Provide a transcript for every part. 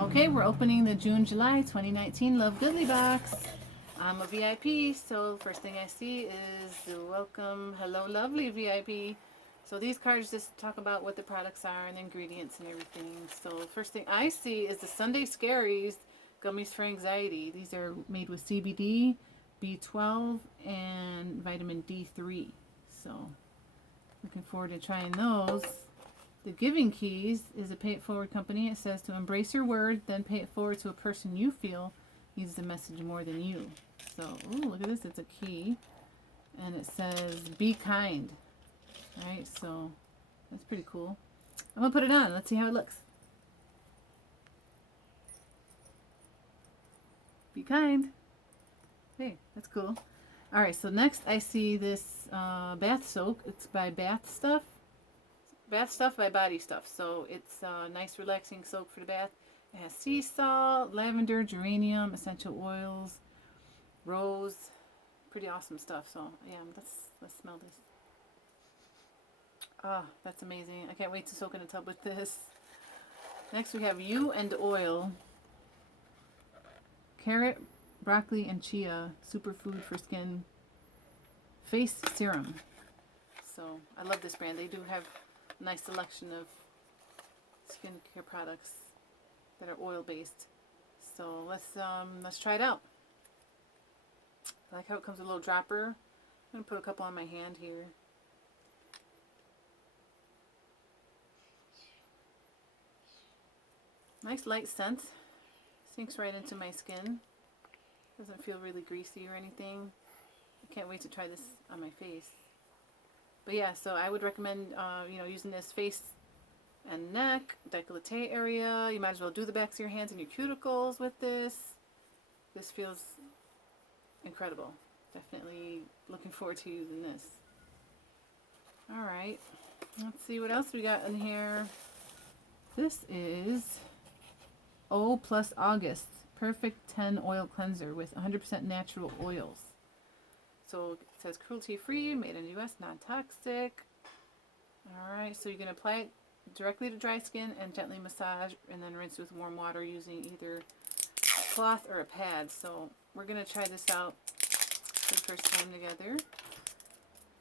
Okay, we're opening the June-July 2019 Love Goodly box. I'm a VIP, so the first thing I see is the welcome, hello lovely VIP. So these cards just talk about what the products are and the ingredients and everything. So first thing I see is the Sunday Scaries Gummies for Anxiety. These are made with CBD, B12, and vitamin D3. So looking forward to trying those. The Giving Keys is a pay it forward company. It says to embrace your word, then pay it forward to a person you feel needs the message more than you. So, ooh, look at this. It's a key. And it says, be kind. Alright, so that's pretty cool. I'm going to put it on. Let's see how it looks. Be kind. Hey, that's cool. Alright, so next I see this bath soap. It's by Bath Stuff. Bath Stuff by Body Stuff. So it's a nice relaxing soap for the bath. It has sea salt, lavender, geranium, essential oils, rose. Pretty awesome stuff. So yeah, let's smell this. Ah, that's amazing. I can't wait to soak in a tub with this. Next we have You&Oil. Carrot, broccoli, and chia. Superfood for skin. Face serum. So I love this brand. They do have nice selection of skincare products that are oil based. So let's try it out. I like how it comes with a little dropper. I'm gonna put a couple on my hand here. Nice light scent. Sinks right into my skin. Doesn't feel really greasy or anything. I can't wait to try this on my face. But yeah, so I would recommend using this face and neck, décolleté area. You might as well do the backs of your hands and your cuticles with this. This feels incredible. Definitely looking forward to using this. Alright, let's see what else we got in here. This is O plus August Perfect 10 Oil Cleanser with 100% natural oils. So it says cruelty free, made in the US, non-toxic. Alright, so you're going to apply it directly to dry skin and gently massage and then rinse with warm water using either a cloth or a pad. So we're going to try this out for the first time together.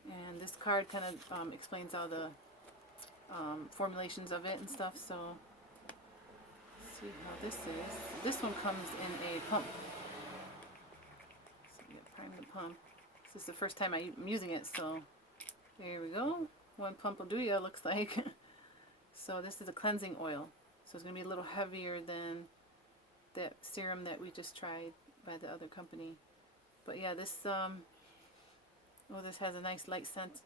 And this card kind of explains all the formulations of it and stuff. So let's see how this is. This one comes in a pump. So you prime the pump. This is the first time I'm using it, so there we go. One pump will do ya, looks like. So this is a cleansing oil. So it's going to be a little heavier than that serum that we just tried by the other company. But yeah, this this has a nice light scent.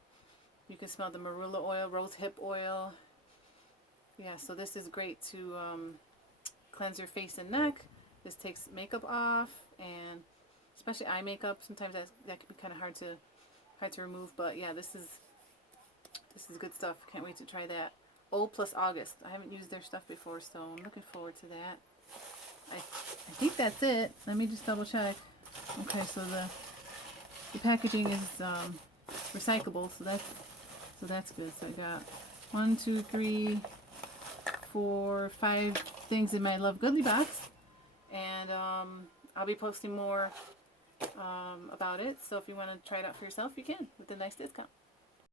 You can smell the marula oil, rose hip oil. Yeah, so this is great to cleanse your face and neck. This takes makeup off, and especially eye makeup. Sometimes that can be kind of hard to remove. But yeah, this is good stuff. Can't wait to try that. O plus August. I haven't used their stuff before, so I'm looking forward to that. I think that's it. Let me just double check. Okay, so the packaging is recyclable, so that's good. So I got 1, 2, 3, 4, 5 things in my Love Goodly box, and I'll be posting more about it. So if you want to try it out for yourself, you can with a nice discount.